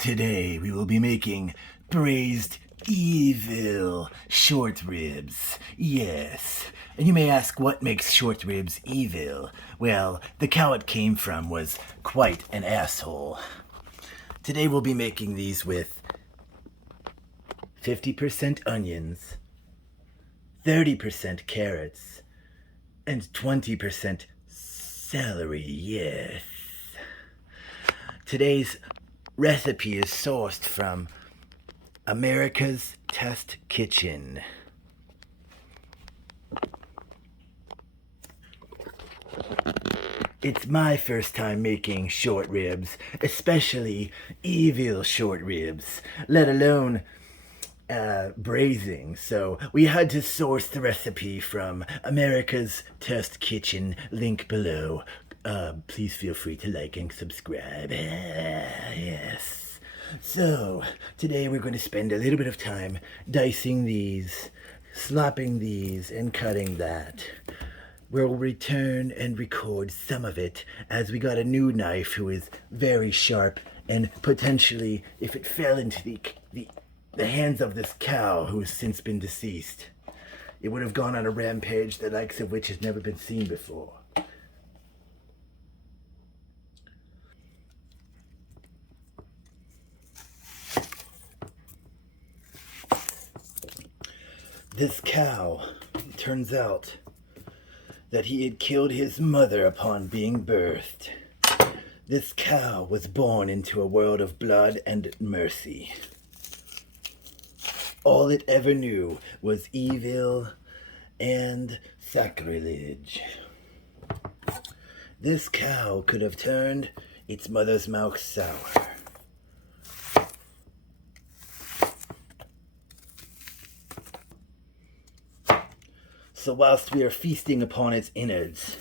Today we will be making Braised EVIL short ribs. Yes. And you may ask, what makes short ribs evil? Well, the cow it came from was quite an asshole. Today we'll be making these with 50% onions, 30% carrots, and 20% celery. Yes. Today's recipe is sourced from America's Test Kitchen. It's my first time making short ribs, especially evil short ribs, let alone braising. So we had to source the recipe from America's Test Kitchen, link below. Please feel free to like and subscribe. Yes. So today we're going to spend a little bit of time dicing these, slopping these, and cutting that. We'll return and record some of it as we got a new knife who is very sharp, and potentially, if it fell into the hands of this cow who has since been deceased, it would have gone on a rampage the likes of which has never been seen before. This cow, it turns out that he had killed his mother upon being birthed. This cow was born into a world of blood and mercy. All it ever knew was evil and sacrilege. This cow could have turned its mother's mouth sour. So whilst we are feasting upon its innards,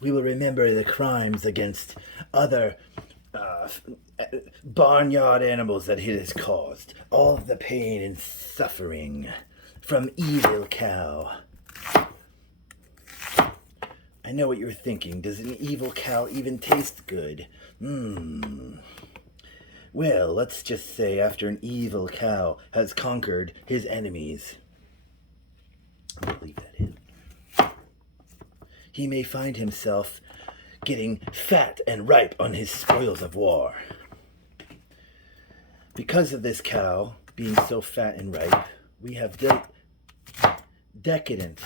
we will remember the crimes against other barnyard animals that it has caused. All of the pain and suffering from evil cow. I know what you're thinking. Does an evil cow even taste good? Well, let's just say after an evil cow has conquered his enemies, I'll leave that in, he may find himself getting fat and ripe on his spoils of war. Because of this cow being so fat and ripe, we have decadent,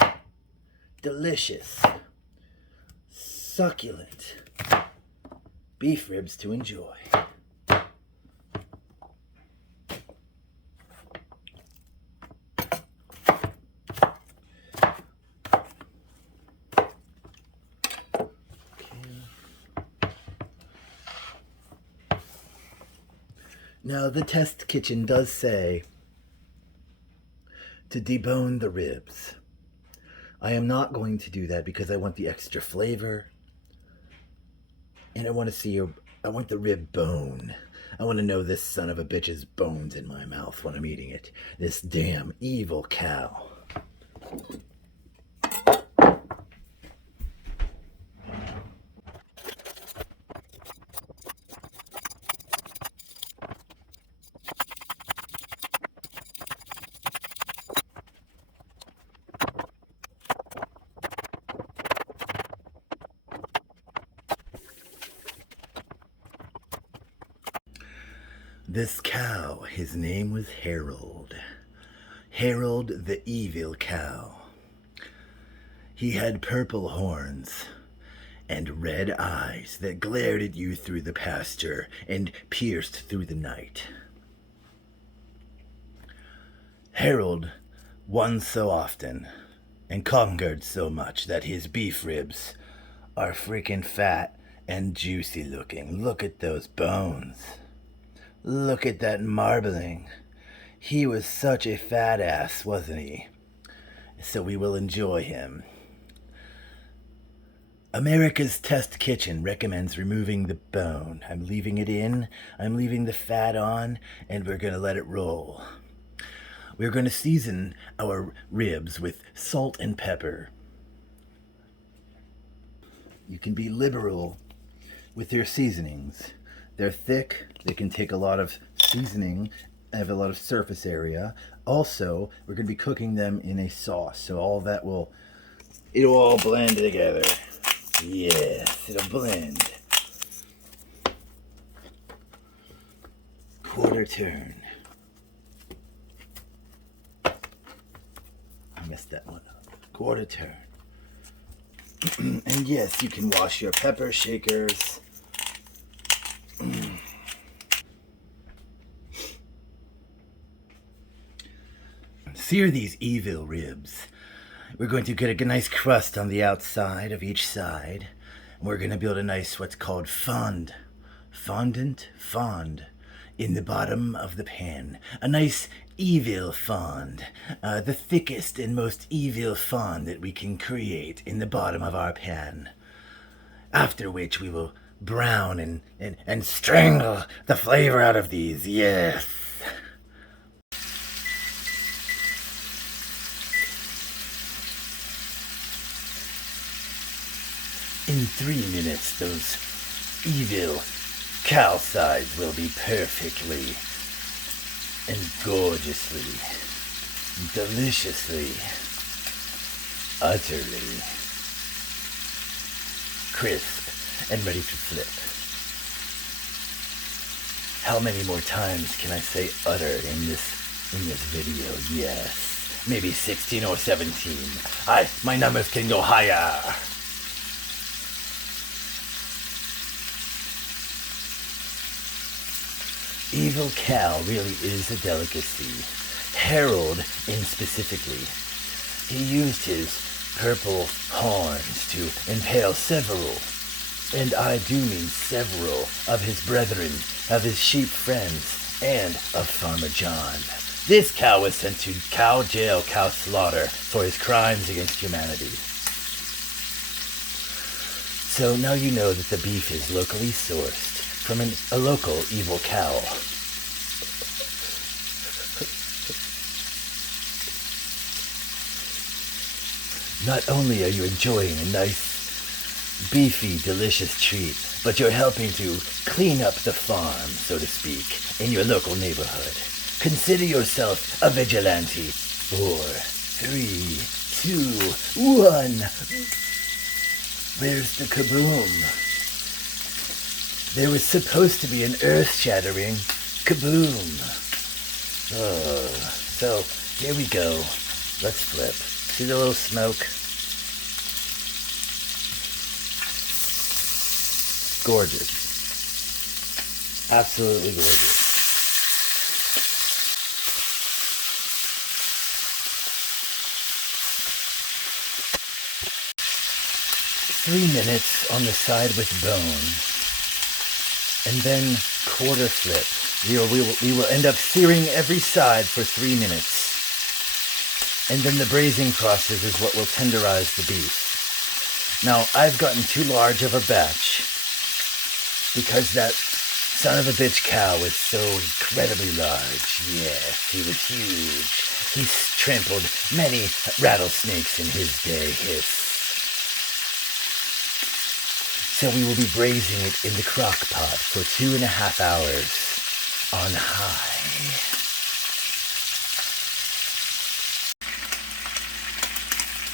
delicious, succulent beef ribs to enjoy. Now, the test kitchen does say to debone the ribs. I am not going to do that because I want the extra flavor. And I want to see I want the rib bone. I want to know this son of a bitch's bones in my mouth when I'm eating it. This damn evil cow. This cow, his name was Harold. Harold the evil cow. He had purple horns and red eyes that glared at you through the pasture and pierced through the night. Harold won so often and conquered so much that his beef ribs are freaking fat and juicy looking. Look at those bones. Look at that marbling. He was such a fat ass, wasn't he? So we will enjoy him. America's Test Kitchen recommends removing the bone. I'm leaving it in, I'm leaving the fat on, and we're going to let it roll. We're going to season our ribs with salt and pepper. You can be liberal with your seasonings. They're thick, they can take a lot of seasoning, have a lot of surface area. Also, we're going to be cooking them in a sauce, so all that it'll all blend together. Yes, it'll blend. Quarter turn. I messed that one up. Quarter turn. And yes, you can wash your pepper shakers. Sear these evil ribs. We're going to get a nice crust on the outside of each side. And we're going to build a nice what's called fond in the bottom of the pan. A nice evil fond. The thickest and most evil fond that we can create in the bottom of our pan. After which we will brown and strangle the flavor out of these, yes. In 3 minutes, those evil cow sides will be perfectly and gorgeously, deliciously, utterly crisp and ready to flip. How many more times can I say utter in this video? Yes. Maybe 16 or 17. My numbers can go higher. Evil cow really is a delicacy. Harold, in specifically, he used his purple horns to impale several, and I do mean several, of his brethren, of his sheep friends, and of Farmer John. This cow was sent to cow jail, cow slaughter, for his crimes against humanity. So now you know that the beef is locally sourced from a local evil cow. Not only are you enjoying a nice, beefy, delicious treat, but you're helping to clean up the farm, so to speak, in your local neighborhood. Consider yourself a vigilante. 4, 3, 2, 1. Where's the kaboom? There was supposed to be an earth-shattering kaboom. So, here we go. Let's flip. See the little smoke? Gorgeous. Absolutely gorgeous. Three minutes on the side with bone. And then quarter flip. We will end up searing every side for 3 minutes. And then the braising process is what will tenderize the beef. Now, I've gotten too large of a batch because that son of a bitch cow was so incredibly large. Yes, he was huge. He trampled many rattlesnakes in his day. Hiss. So we will be braising it in the crock pot for 2.5 hours on high.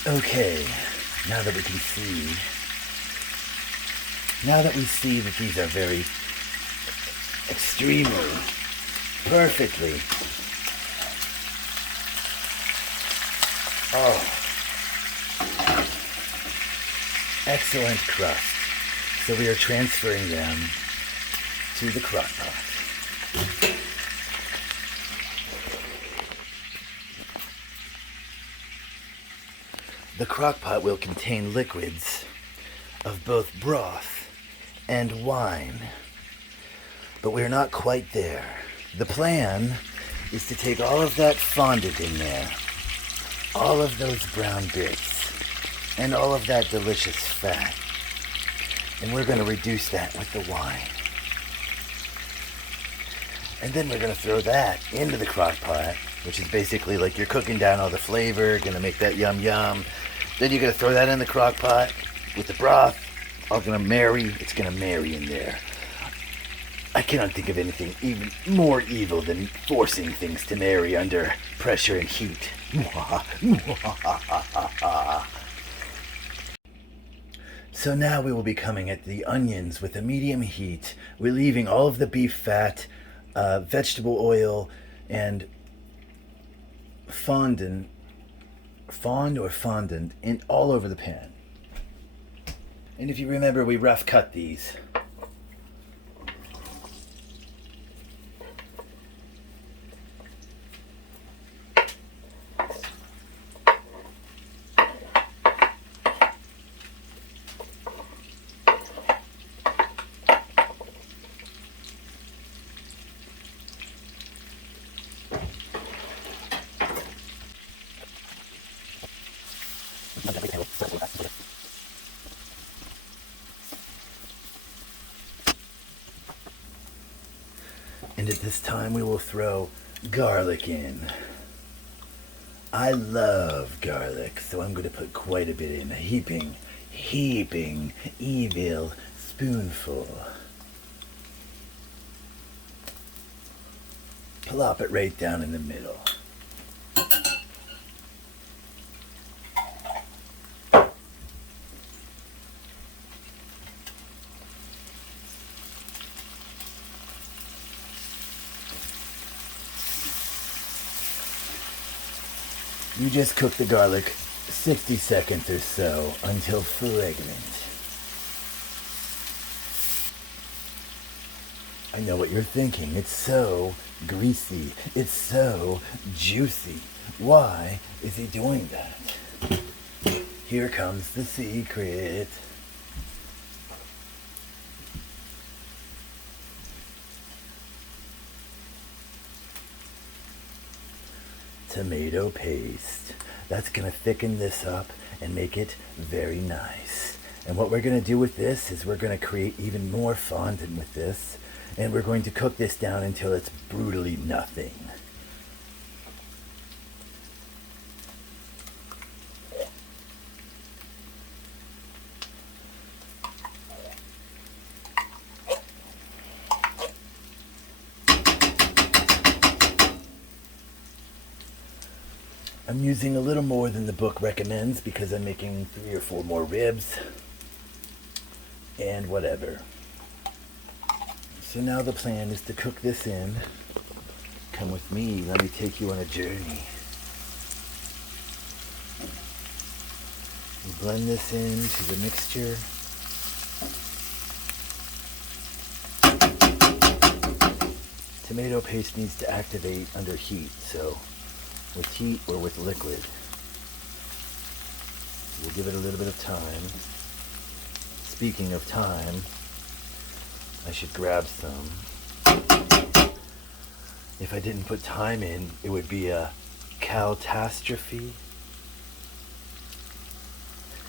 Okay, now that we see that these are very extremely, perfectly, excellent crust. So we are transferring them to the crock pot. The crock pot will contain liquids of both broth and wine, but we're not quite there. The plan is to take all of that fondant in there, all of those brown bits, and all of that delicious fat. And we're going to reduce that with the wine. And then we're going to throw that into the crock pot, which is basically like you're cooking down all the flavor, going to make that yum yum. Then you're going to throw that in the crock pot with the broth. All going to marry. It's going to marry in there. I cannot think of anything even more evil than forcing things to marry under pressure and heat. So now we will be coming at the onions with a medium heat, relieving all of the beef fat, vegetable oil, and fond in all over the pan. And if you remember, we rough cut these. And at this time we will throw garlic in. I love garlic, so I'm going to put quite a bit in, a heaping evil spoonful. Plop it right down in the middle. You just cook the garlic 60 seconds or so until fragrant. I know what you're thinking. It's so greasy. It's so juicy. Why is he doing that? Here comes the secret. Tomato paste. That's going to thicken this up and make it very nice. And what we're going to do with this is we're going to create even more fondant with this, and we're going to cook this down until it's brutally nothing. I'm using a little more than the book recommends because I'm making 3 or 4 more ribs and whatever. So now the plan is to cook this in. Come with me, let me take you on a journey. We blend this into the mixture. Tomato paste needs to activate under heat, so with heat or with liquid. We'll give it a little bit of time. Speaking of time, I should grab some. If I didn't put thyme in, it would be a catastrophe.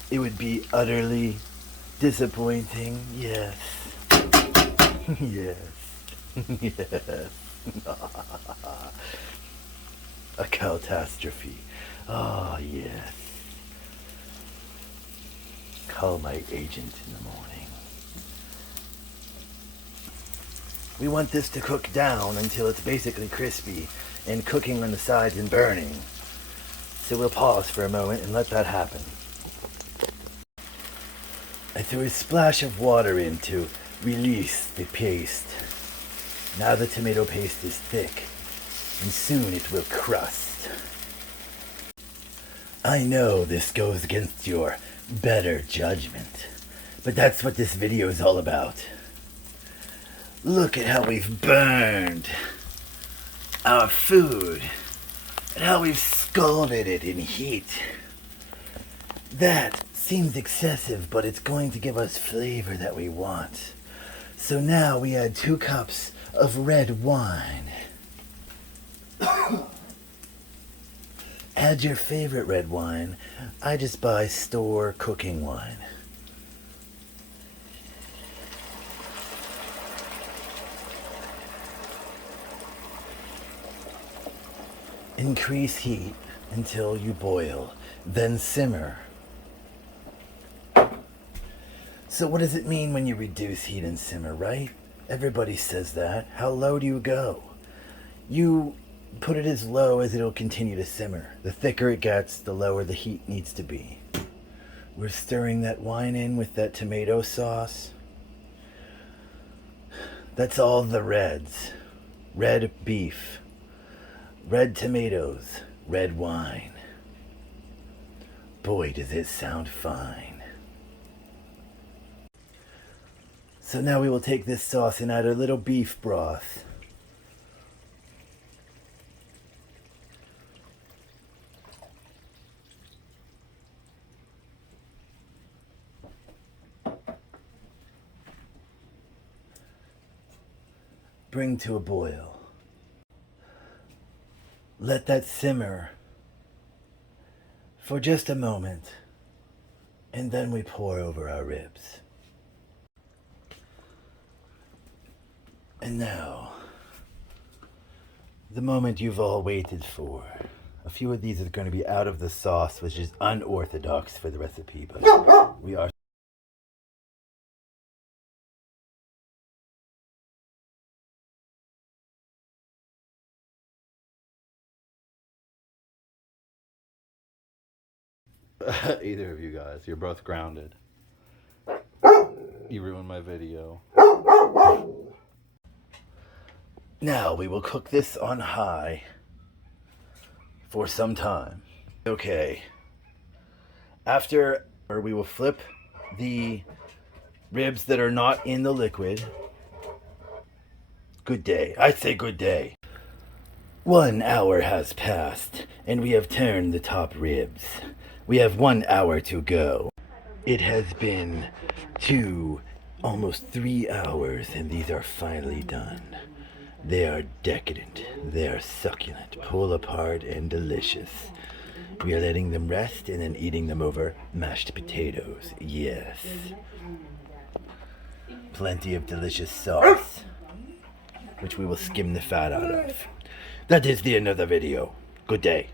It would be utterly disappointing. Yes. Yes. Yes. A catastrophe. Oh, yes. Call my agent in the morning. We want this to cook down until it's basically crispy and cooking on the sides and burning. So we'll pause for a moment and let that happen. I threw a splash of water in to release the paste. Now the tomato paste is thick, and soon it will crust. I know this goes against your better judgment, but that's what this video is all about. Look at how we've burned our food and how we've scalded it in heat. That seems excessive, but it's going to give us flavor that we want. So now we add 2 cups of red wine. Add your favorite red wine. I just buy store cooking wine. Increase heat until you boil, then simmer. So what does it mean when you reduce heat and simmer, right? Everybody says that. How low do you go? You put it as low as it'll continue to simmer. The thicker it gets, the lower the heat needs to be. We're stirring that wine in with that tomato sauce. That's all the reds. Red beef, red tomatoes, red wine. Boy, does it sound fine. So now we will take this sauce and add a little beef broth. Bring to a boil. Let that simmer for just a moment, and then we pour over our ribs. And now, the moment you've all waited for. A few of these are going to be out of the sauce, which is unorthodox for the recipe, but we are either of you guys, you're both grounded. You ruined my video. Now we will cook this on high for some time. Okay. After, we will flip the ribs that are not in the liquid. Good day. I say good day. 1 hour has passed, and we have turned the top ribs. We have 1 hour to go. It has been 2, almost 3 hours, and these are finally done. They are decadent, they are succulent, pull apart, and delicious. We are letting them rest and then eating them over mashed potatoes. Yes. Plenty of delicious sauce, which we will skim the fat out of. That is the end of the video. Good day.